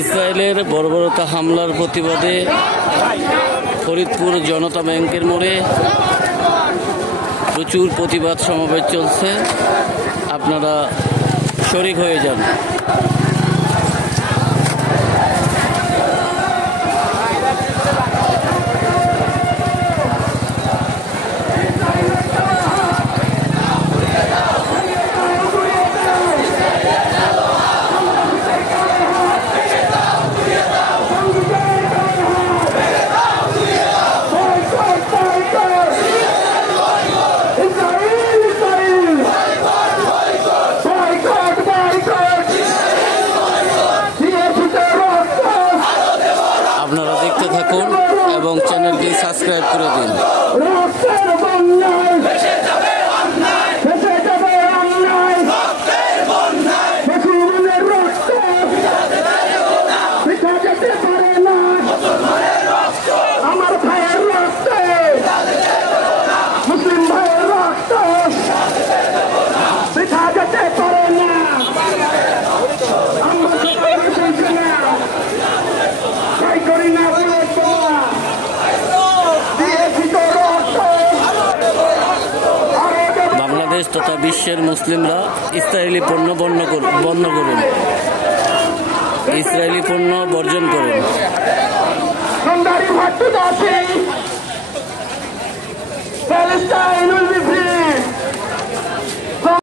ইসরায়েলের বর্বরতা হামলার প্রতিবাদে ফরিদপুর জনতা ব্যাংকের মোড়ে প্রচুর প্রতিবাদ সমাবেশ চলছে। আপনারা শরিক হয়ে যান। আপনারা দেখতে থাকুন এবং চ্যানেলটি সাবস্ক্রাইব করে দিন। বাংলাদেশ তথা বিশ্বের মুসলিমরা ইসরায়েলি পণ্য বন্ধ করুন, ইসরায়েলি পণ্য বর্জন করুন।